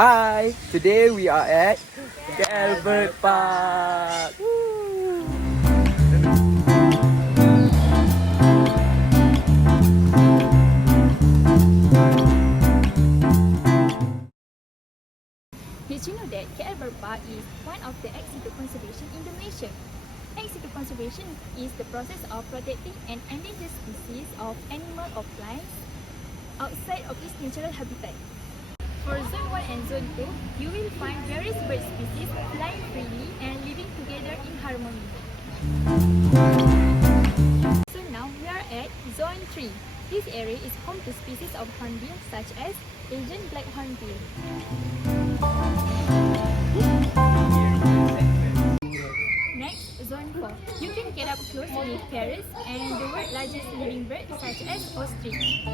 Hi, today we are at Albert Park. Woo. Did you know that Albert Park is one of the ex-situ conservation in Indonesia? Ex-situ conservation is the process of protecting an endangered species of animal or plants outside of its natural habitat. For Zone 1 and Zone 2, you will find various bird species flying freely and living together in harmony. So now we are at Zone 3. This area is home to species of hornbill such as Asian black hornbill. Next, Zone 4. You can get up close with parrots and the world's largest living bird such as ostrich.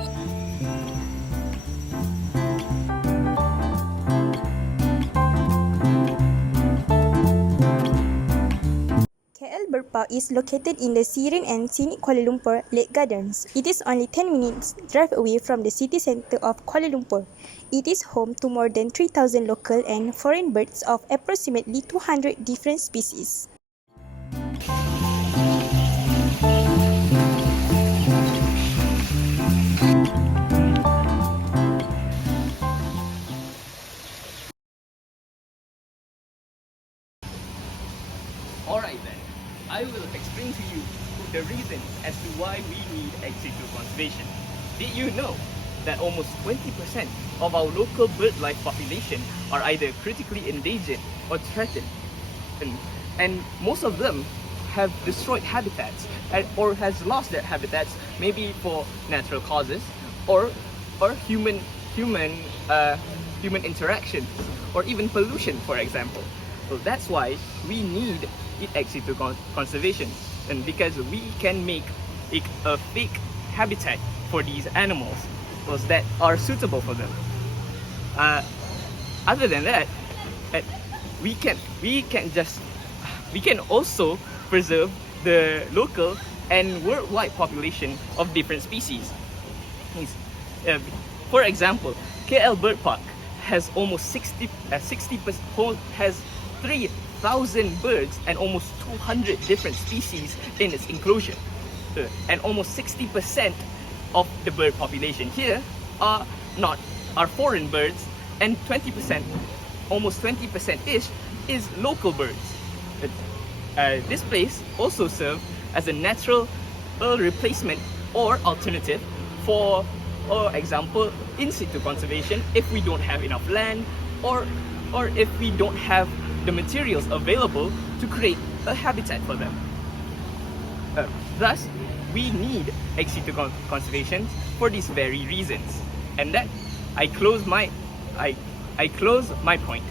Albert Park is located in the serene and scenic Kuala Lumpur Lake Gardens. It is only 10 minutes drive away from the city centre of Kuala Lumpur. It is home to more than 3,000 local and foreign birds of approximately 200 different species. Alright then, I will explain to you the reasons as to why we need ex-situ conservation. Did you know that almost 20% of our local bird life population are either critically endangered or threatened? And most of them have destroyed habitats or has lost their habitats maybe for natural causes or human interaction or even pollution, for example. So that's why we need ex-situ conservation, and because we can make a fake habitat for these animals that are suitable for them. Other than that, we can also preserve the local and worldwide population of different species. For example, KL Bird Park has almost 3,000 birds and almost 200 different species in its enclosure, and almost 60% of the bird population here are foreign birds, and 20%, almost 20%-ish, is local birds. This place also serves as a natural replacement or alternative for example, in-situ conservation if we don't have enough land or if we don't have the materials available to create a habitat for them. Thus, we need ex-situ conservation for these very reasons. And that I close my point.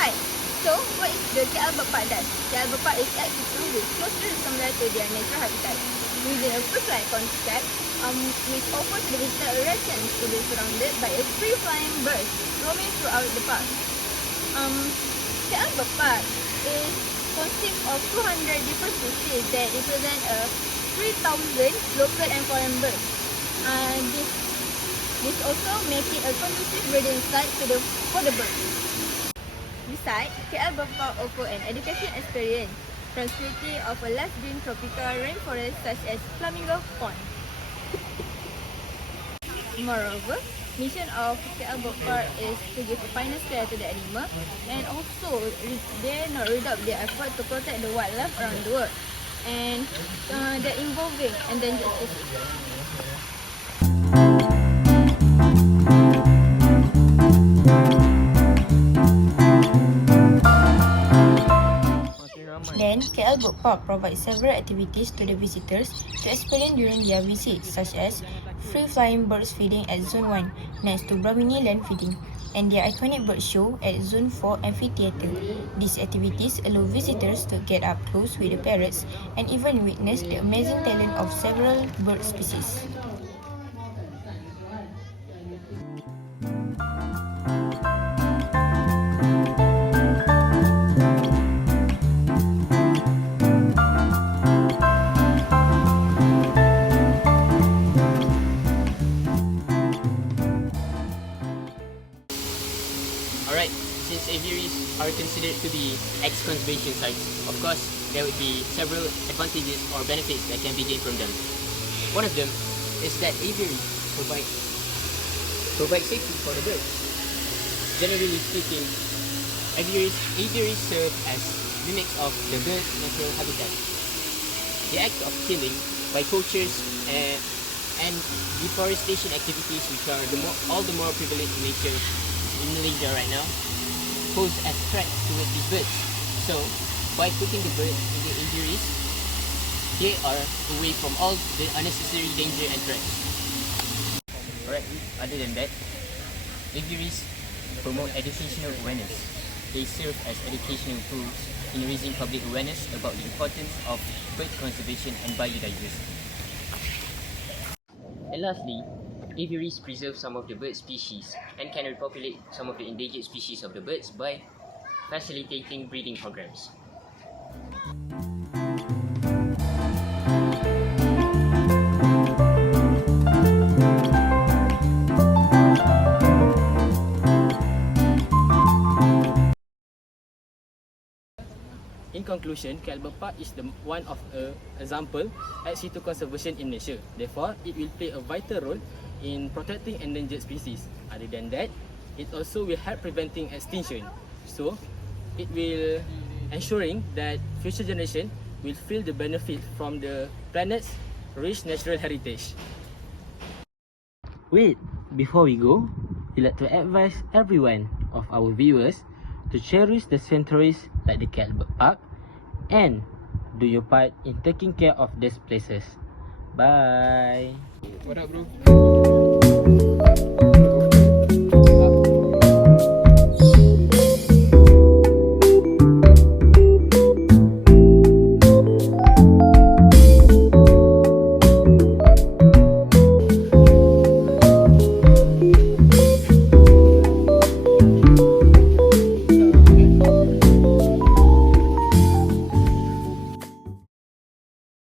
Hi, so what is the Albert Park does? Albert Park is ex-situ with closely similar to their natural habitat, using a free-flying concept which offers the visitor a chance to be surrounded by a free-flying bird roaming throughout the park. Albert Park consists of 200 different species that represent 3,000 local and foreign birds. This also makes it a conducive breeding site for the birds. Besides, Albert Park offers an education experience from beauty of a lush green tropical rainforest such as Flamingo Pond. Moreover, mission of Albert Park is to give a finest care to the animal, and also they not reduce their effort to protect the wildlife around the world, and they're involving endangered species. Then, Albert Park provides several activities to the visitors to experience during their visit, such as free-flying birds feeding at Zone 1 next to Brahmini land feeding, and their iconic bird show at Zone 4 Amphitheatre. These activities allow visitors to get up close with the parrots and even witness the amazing talent of several bird species. Alright, since aviaries are considered to be ex-conservation sites, of course, there would be several advantages or benefits that can be gained from them. One of them is that aviaries provide safety for the birds. Generally speaking, aviaries serve as mimics of the bird's natural habitat. The act of killing by poachers and deforestation activities, which are all the more prevalent in nature in Malaysia right now, pose a threat towards these birds. So, by putting the birds in the aviaries, they are away from all the unnecessary danger and threats. Alright, other than that, aviaries promote educational awareness. They serve as educational tools in raising public awareness about the importance of bird conservation and biodiversity. And lastly, aviaries preserve some of the bird species and can repopulate some of the endangered species of the birds by facilitating breeding programs. In conclusion, KALIM Park is one of an example ex-situ conservation in Malaysia. Therefore, it will play a vital role in protecting endangered species. Other than that, it also will help preventing extinction. So, it will ensuring that future generation will feel the benefit from the planet's rich natural heritage. Wait, before we go, we'd like to advise everyone of our viewers to cherish the sanctuaries like the KALIM Park and do your part in taking care of these places. Bye. What up, bro?